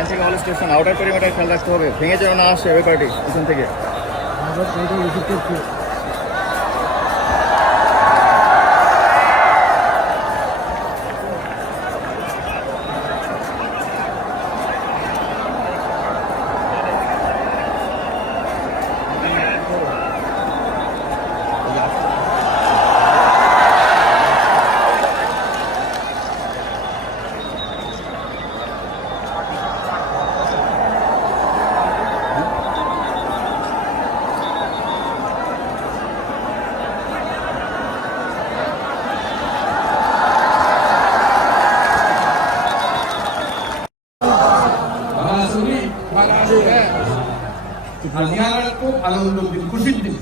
Line থেকে all station outer perimeter খেয়াল রাখতে হবে, ভেঙে যেন না আসে ওই পার্টি পিছন থেকে। हरियाणा को आनंद दिन खुशी दिन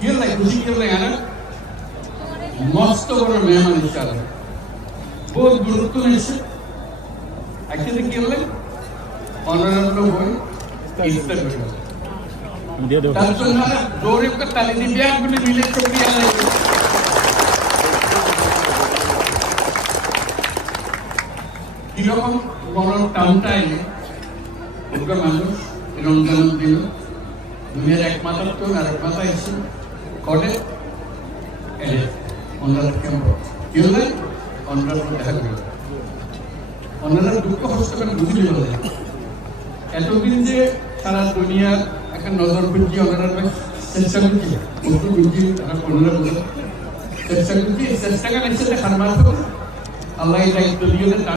क्यों नहीं खुशी क्यों नहीं आना मस्त बड़ा मेहमान इंशाल्लाह बहुत गुरुत्व निश्चित एक्चुअली क्यों नहीं ऑनरेबल बॉय इंस्टर बेटा तब ना जोरे का ताली दी ब्याह भी मिले तो भी आना किलोम बड़ा टाउन टाइम उनका मालूम রমজান দিন দুনিয়ার একমাত্র তো আর একমাত্র এসে করে এলে ওনারা কেমন কেউ নাই ওনারা দেখা গেল ওনারা দুঃখ কষ্ট করে বুঝলি বলে এতদিন যে সারা দুনিয়া একটা নজর বুঝি ওনারা চেষ্টা করছি উর্দু বুঝি তারা ওনারা বলে চেষ্টা করছি চেষ্টা করে এসে খান মাত্র আল্লাহ দায়িত্ব দিয়ে